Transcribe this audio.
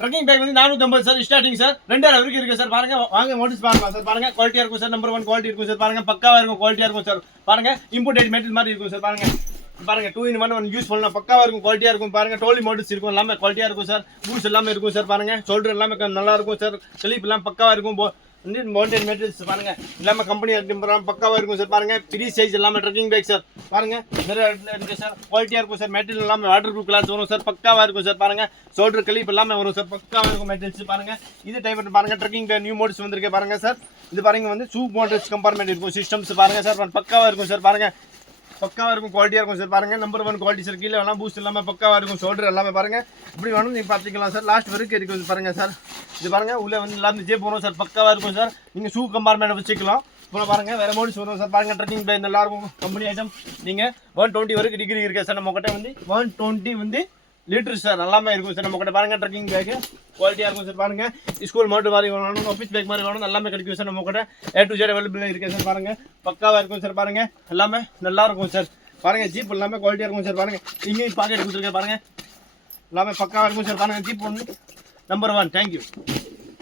trekking back வந்து 450 sir starting sir 2000 வரைக்கும் இருக்கு சார் பாருங்க வாங்க மோட்டிஸ் பாருங்க சார் பாருங்க குவாலிட்டியா இருக்கும் சார் நம்பர் 1 குவாலிட்டி இருக்கும் சார் பாருங்க பக்காவா இருக்கும் குவாலிட்டியா இருக்கும் சார் பாருங்க இம்போர்ட்டட் மெட்டீரியல் மாதிரி இருக்கும் சார் பாருங்க பாருங்க 2 in 1 யூஸ் பண்ணலாம் பக்காவா இருக்கும் குவாலிட்டியா இருக்கும் பாருங்க டோலி மோட்டிஸ் இருக்கும் எல்லாமே குவாலிட்டியா இருக்கும் சார் பூட்ஸ் எல்லாமே இருக்கும் சார் பாருங்க ஷோல்டர் எல்லாமே நல்லா இருக்கும் சார் ஸ்லீப் எல்லாம் பக்காவா இருக்கும் மவுண்டன் மெட்டீரியல்ஸ் பாருங்க எல்லாமே கம்பெனி பக்காவா இருக்கும் சார் பாருங்க ஃப்ரீ சைஸ் எல்லாமே ட்ரக்கிங் பேக் சார் பாருங்க நிறைய இருக்கு சார் குவாலிட்டியா இருக்கும் சார் மெட்டீரியல் எல்லாமே வாட்டர் ப்ரூஃப் கிளாஸ் வரும் சார் பக்காவா இருக்கும் சார் பாருங்க ஷோல்டர் கிளிப் எல்லாமே வரும் சார் பக்காவா இருக்கும் மெட்டீரியல்ஸ் பாருங்க இது டைப் பாருங்க ட்ரக்கிங் பேக் நியூ மோட்ஸ் வந்திருக்கு பாருங்க சார் இது பாருங்க வந்து ஷூ மோட்டர்ஸ் கம்பார்ட்மெண்ட் இருக்கும் சிஸ்டம்ஸ் பாருங்க சார் பக்காவா இருக்கும் சார் பாருங்க பக்காவா இருக்கும் குவாலிட்டியா இருக்கும் சார் பாருங்க நம்பர் 1 குவாலிட்டி சார் கீழே எல்லாம் பூஸ்ட் எல்லாமே பக்காவா இருக்கும் ஷோல்டர் எல்லாமே பாருங்க இப்படி வேணும் நீங்க பாத்துக்கலாம் சார் லாஸ்ட் வரைக்கும் இருக்கு பாருங்க சார் இது பாருங்க உள்ள வந்து எல்லாமே ஜே போறோம் சார் பக்காவா இருக்கும் சார் நீங்க ஷூ கம்பார்ட்மெண்ட் வச்சுக்கலாம் இப்போ பாருங்க வேற மோடிஸ் வரும் சார் பாருங்க ட்ரக்கிங் பேக் நல்லா இருக்கும் கம்பெனி ஐட்டம் நீங்க 120 வரைக்கும் டிகிரி இருக்கு சார் நம்ம கிட்ட வந்து 120 வந்து லிட்டர் சார் எல்லாமே இருக்கும் சார் நம்ம கிட்ட பாருங்க ட்ரக்கிங் பேக் குவாலிட்டியா இருக்கும் சார் பாருங்க ஸ்கூல் மாட்டு மாதிரி வேணும் ஆஃபீஸ் பேக் மாதிரி வேணும் எல்லாமே கிடைக்கும் சார் நம்ம கிட்ட A to Z அவைலபிள் இருக்கு சார் பாருங்க பக்காவா இருக்கும் சார் பாருங்க எல்லாமே நல்லா இருக்கும் சார் பாருங்க ஜீப் எல்லாமே குவாலிட்டியா இருக்கும் சார் பாருங்க இங்கே பாக்கெட் கொடுத்துருக்கேன் பாருங்க எல்லாமே பக்காவா இருக்கும் சார் பாருங்க ஜீப் ஒன்று நம்பர் 1 தேங்க்யூ